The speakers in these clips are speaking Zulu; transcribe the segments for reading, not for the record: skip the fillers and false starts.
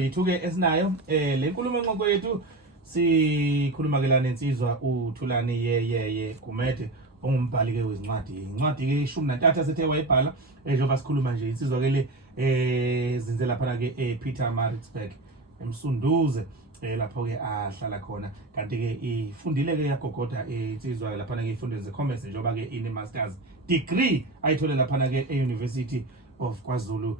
Yithuke esinayo le nkulumo enqoko yethu sikhuluma ke lana insizwa uThulani Yeyeye Gumede ongumbhali ke wezincwadi incwadi ke 13 sethe wayibhala njengoba sikhuluma nje insizwa ke le zinze lapha ke Peter Maritzburg emsunduze lapho ke ahlala khona kanti ke ifundile ke yagogoda insizwa lapha ke ifundile ze-commerce njengoba ke ine masters degree ayithole lapha ke e-University of KwaZulu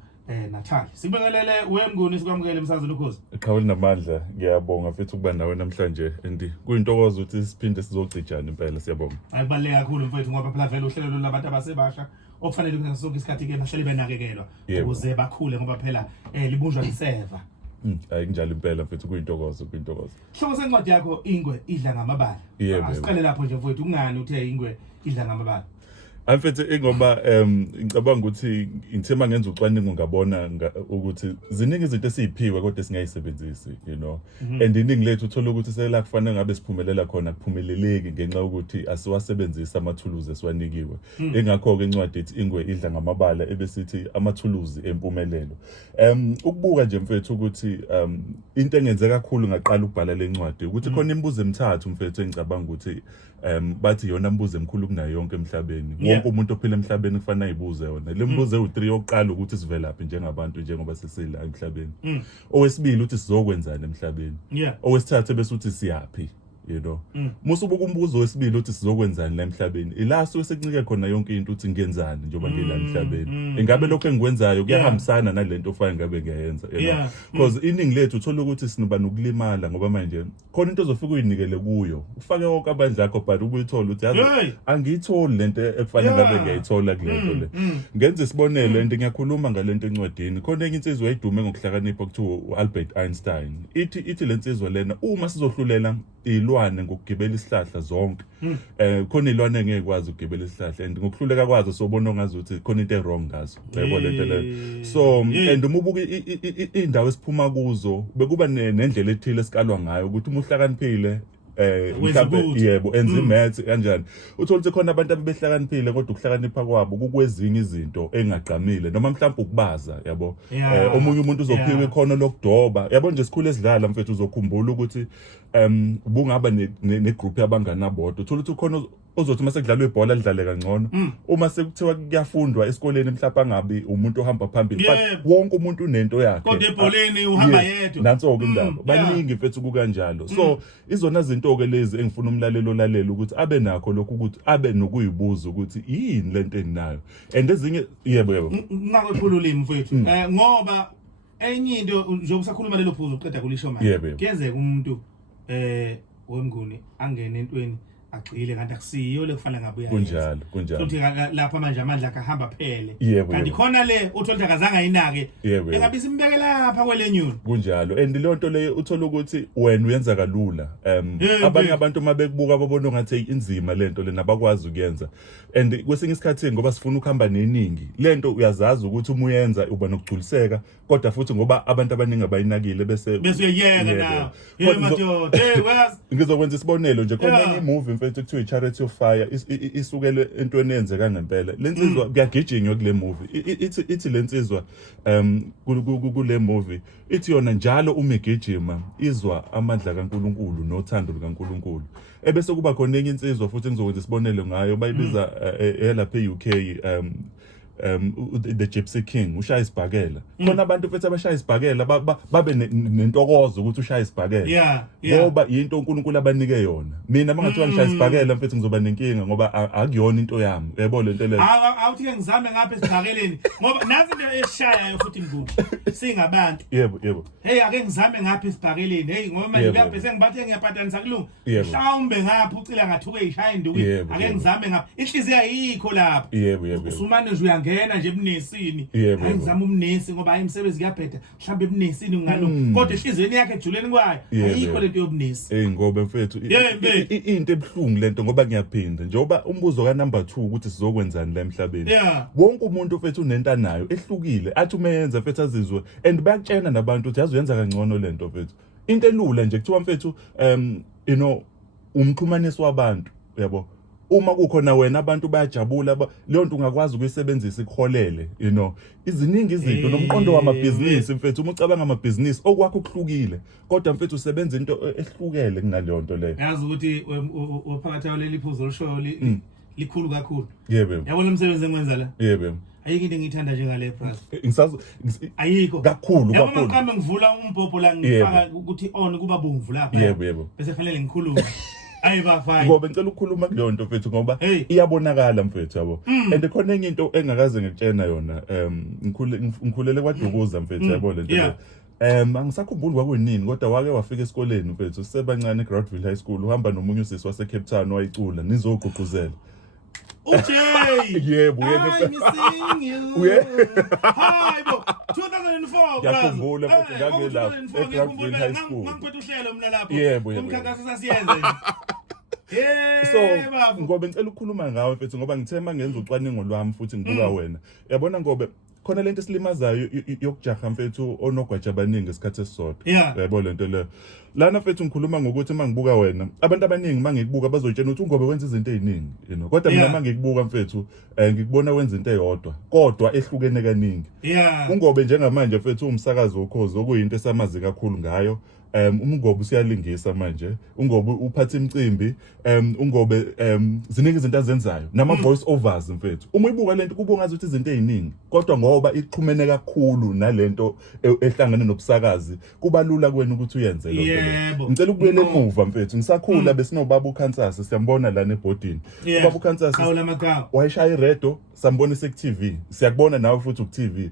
Natal. Sibongelele wemnguni sikwamukele emsazweni Ukhozi. Ekhawini namandla ngiyabonga mfethu ukuba nawe namhlanje and kuyintokozo ukuthi siphinde sizocijana impela siyabonga. Akubaleke kakhulu mfethu ngoba phela vele uhlelo labantu abasebasha okufanele ukuthi sonke isikhathi ke bahlale benakekelwa ukuze bakhule ngoba phela libunjwa liseva. Hayi kunjalo impela mfethu kuyintokozo. Hlobo sencwadi yakho ingwe idla ngamabala. Asiqale lapho nje mfethu kungani uthe ingwe idla ngamabala? Amfethu ngoba ngicabanga ukuthi ngithema ngenza ucwaningo ngabona ukuthi ziningi izinto esiziphiwe kodwa singayisebenzisi and iningi lethu uthola ukuthi sela kufanele ngabe siphumelela khona kuphumeleleki ngenxa ukuthi asiwasebenzisa amathuluzi esiwanikiwe engakho ke incwadi ethi ingwe idla ngamabala ebesithi amathuluzi empumelelo ukubuka nje mfethu ukuthi into engenze kakhulu ngaqala ukubhala le ncwadi ukuthi khona imibuzo emithathu mfethu engicabanga ukuthi bathi yona imibuzo emkhulu kunayo yonke emhlabeni wonke umuntu ophila emhlabeni kufanele ayibuze yona le mibuzo u3 yokuqala ukuthi sivelaphi njengabantu njengoba sesila emhlabeni owesibili uthi sizokwenzana emhlabeni owesithathu bese uthi siyapi musubuka umbuzo wesibili uthi sizokwenzani la emhlabeni ila sekuncike khona yonke into uthi ngenzani njengoba ngila emhlabeni ingabe lokho engikwenzayo kuyahambisana nalento ofanele ngabe ngiyayenza because iningi lethu uthola ukuthi sinoba nokulimala ngoba manje khona into ozofika uyinikele kuyo ufake wonke abandla akho but ubuyithola uthi yazi angiyitholi lento ekufanele ngabe ngiyayithola kulento le ngenze isibonelo and ngiyakhuluma ngalento encwadini khona enye insizwa eyidume ngokuhlakanipha kuthiwa uAlbert Einstein ithi lensizwa lena uma sizohlulela ilwane ngokugibela isihlahla zonke khona ilwane ngeke kwazi ukugibela isihlahla and ngokuhluleka kwazo sobona ngazi ukuthi khona into wrong ngazo yayibona lento le so and uma ubuka indawo esiphuma kuzo bekuba nendlela ethile esikalwa ngayo ukuthi uma uhlakaniphile mhlawumbe yebo enza imath kanjani uthola ukuthi khona abantu abehlakaniphile kodwa ukuhlakanipha kwabo kukwezinye izinto engagqamile noma mhlawumbe ukubaza yabo omunye umuntu uzophiwa ikhono lokudoba yabo nje sikhule esidlala mfethu uzokhumbula ukuthi bungaba negroup yabanganabodwa uthola ukuthi khona ozothi mase kudlalwa ibhola lidlale kangcono uma sekuthiwa kuyafundwa esikoleni mhlawumbe angabi umuntu ohamba phambili but wonke umuntu unento yakhe kodwa ebholeni uhamba yedwa nanso ke indaba baningi mfethu kukanjalo so izona zinto ke lezi engifuna umlalelo lalela ukuthi abe nakho lokho ukuthi abe nokuyibuza ukuthi yini lento enginayo and ezinye yebo ngakwekhululimi mfethu ngoba enye into njengoba usakhuluma lelo phuzu uqeda kulisho manje kuyenzeka umuntu wemnguni angene entweni agcile kanti akusiyo lekufanele ngabe uyayenza kunjalo uthi lapha manje amandla akahamba phele kanti khona le uthola ukuthi akazange ayinake engabe simbeke lapha kwelenyuni kunjalo and le nto le uthola ukuthi wena uyenza kalula abanye abantu mabekubuka babona ngathi inzima lento le nabakwazi ukuyenza and kwesinye isikhathi ngoba sifuna ukuhamba neningi lento uyazazi ukuthi uma uyenza uba nokugculiseka kodwa futhi ngoba abantu abaningi abayinakile bese uyeka nawo madoda ngizokwenza isibonelo nje khona enye movie mfethu kuthiwa iCharity of Fire isukele entweni eyenzeka ngempela lensizwa kuyagijinywa kule movie ithi lensizwa kule movie ithi yona njalo uma igijima izwa amandla kaNkuluNkulu nothando likaNkuluNkulu ebese kuba khona enye insizwa futhi ngizokwenza isibonelo ngayo bayibiza elapha eUK the Gypsy King ushaya isibhakela khona abantu futhi abashaya isibhakela babe nentokozo ukuthi ushaya isibhakela ngoba into uNkulunkulu abanike yona mina mangathiwa ngishaya isibhakela mfethu ngizoba nenkinga ngoba akuyona into yami uyabona lento le awuthi ke ngizame ngapha esibhakeleni ngoba nazi into eshayayo futhi mbuthi singabantu yebo hey ake ngizame ngapha esibhakeleni hey ngoba manje kuyabhese ngibathe ngiyaphatanisa kulunga mhlawumbe ngapha ucila ngathuke ishaya induku ake ngizame ngapha inhliziyo ayikho lapha yebo usumane nje uyangena nje ebunesini ayizama umnesi ngoba ayimsebenzi kuyabheda mhlambe ebunesini ngalungu kodwa ehlizweni yakhe ejuleni kwayo ayikho lento yobunesi ngobe mfethu into ebuhlungu lento ngoba ngiyaphinda njengoba umbuzo ka number 2 ukuthi sizokwenzani la emhlabeni wonke umuntu mfethu unento nayo ehlukile athi umenza mfethu azizwe and bayakutshena nabantu ukuthi yazi uyenza kangcono lento mfethu into elula nje kuthiwa mfethu umxhumanisi wabantu yabo uma kukhona wena abantu bayajabula leyo nto ungakwazi ukuyisebenzisa ikholele iziningi izinto nomqondo wamabhizinisi mfethu uma ucabanga amabhizinisi okwakho kuhlukile kodwa mfethu usebenza into ehlukele kunaleyo nto leyo yazi ukuthi uphakathi kwaleli phuzo olushoyo likhulu kakhulu yebo yabona umsebenzi engwenza la yebo ayikho into engiyithanda njengale price ngisazi ayikho kakhulu yabona maqhambe ngivula umbhobho la ngifaka ukuthi on kuba bomvu lapha yebo bese fanele ngikhulume ayibafai ngoba ngicela ukukhuluma kuleyo nto mfethu ngoba iyabonakala mfethu yabo and khona enye into engakaze ngitshena yona ngikhulele kwaDukuza mfethu yabo le nto angisakhumbuli kwakunini kodwa wake wafika esikoleni mfethu sisebancane eGroundville High School uhamba nomunye usisi wase Cape Town wayicula nizogqugquzela yebo hayibo 2004 yakhumbula mfethu ngangela eGroundville High School ngangiphethe uhlelo mina lapho yebo umkhankaso sasiyenza so ngoba ngicela ukukhuluma ngawe mfethu ngoba ngithe mangenza ucwaningo lwami futhi ngibuka wena yabona ngobe khona lento esilimazayo yokujaha mfethu onogwaja abaningi esikhathi esisodwa yabo lento leyo lana mfethu ngikhuluma ngokuthi mangibuka wena abantu abaningi mangikubuka bazotshena ukuthi ungobe wenza izinto eziningi kodwa mina mangikubuka mfethu ngikubona wenza into eyodwa kodwa ehlukene kaningi ungobe njengamanje mfethu umsakazi Ukhozi okuyinto esamazi kakhulu ngayo Ngobe usiyalingisa manje ungobe uphatha imicimbi ungobe ziningi izinto azenzayo nama voice overs mfethu uma uyibuka lento kubonga ukuthi izinto eziningi kodwa ngoba iqhumene kakhulu nalento ehlangene nobusakazi kuba lula kuwena ukuthi uyenze lo nto ngicela ukubuyela emuva mfethu ngisakhula besinobaba uKhansasa siyambona lana ebhodini ubaba uKhansasa awula magama wayeshaya iredo sambona iseku-TV siyakubona nawe futhi ku-TV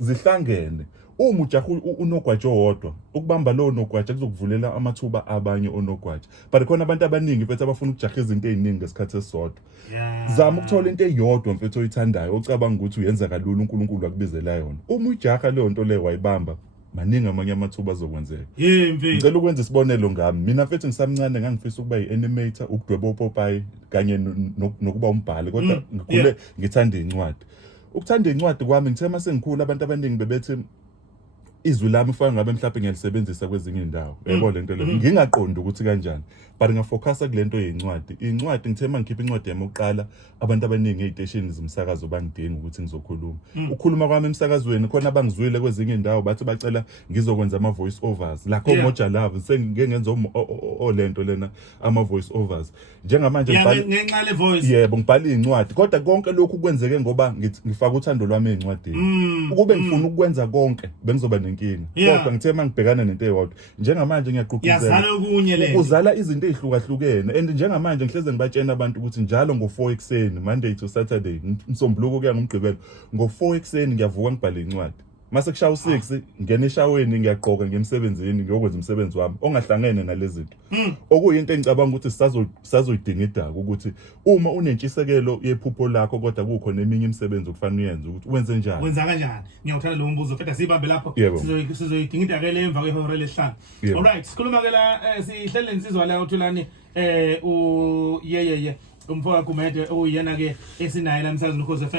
zihlangene uma ujaha unogwaja owodwa ukubamba lowo nogwaja kuzokuvulela amathuba abanye onogwaja but khona abantu abaningi mfethu abafuna ukujaha izinto eziningi ngesikhathi esisodwa zama ukuthola into eyodwa mfethu oyithandayo ocabanga ukuthi uyenza kalula uNkulunkulu akubizela yona uma ujaha leyo nto leyo wayibamba maningi amanye amathuba azokwenzeka ngicela ukwenza isibonelo ngami mina mfethu ngisamncane ngangifisa ukuba yi-animator ukudweba opopayi kanye nokuba umbhali kodwa ngikhule ngithanda incwadi ukuthanda incwadi kwami ngithe mase ngikhula abantu abaningi bebethi izwi lami ufaka ngabe mhlawumbe ngiyalisebenzisa kwezinye indawo yebo lento le ngingaqondi ukuthi kanjani but ngafocusa kulento yencwadi incwadi ngithe mangikhipha incwadi yami oqala abantu abaningi eziteshini zomsakazo bangidinga ukuthi ngizokhuluma ukukhuluma kwami emsakazweni khona abangizwile kwezinye indawo bathi bacela ngizokwenza ama voice overs la ko moja love sengike ngenza olento lena ama voice overs njengamanje ngenxa le voice yebo ngibhala incwadi kodwa konke lokhu kwenzeke ngoba ngifaka uthando lwami ezincwadini ukube ngifuna ukwenza konke bengizoba nenkinga kodwa ngithe mangibhekana nento eyodwa njengamanje ngiyaqhuquzela yazala okunye le uzala izinto ezihlukahlukene and njengamanje ngihleze ngibatshena abantu ukuthi njalo ngo4 ekseni Monday to Saturday umsombuluko kuya ngomgqibelo ngo4 ekseni ngiyavuka ngibhale incwadi mase kushaya u6 ngene eshaweni ngiyaqoka ngemsebenzini ngiyokwenza umsebenzi wami ongahlangene nalezi zinto okuyinto engicabanga ukuthi sisazoyidinga idaka ukuthi uma unentshisekelo yephupho lakho kodwa kukho neminye imisebenzi okufanele uyenze ukuthi wenze njani wenza kanjani ngiyawuthanda lo mbuzo fethu sibambe lapho sizoyidinga idaka le emva kwehora lesihlanu alright sikhuluma ke la sihlele insizwa la uthulani uyeyeye umfowabo kumede oyena ke esinaye la emsakazweni Ukhozi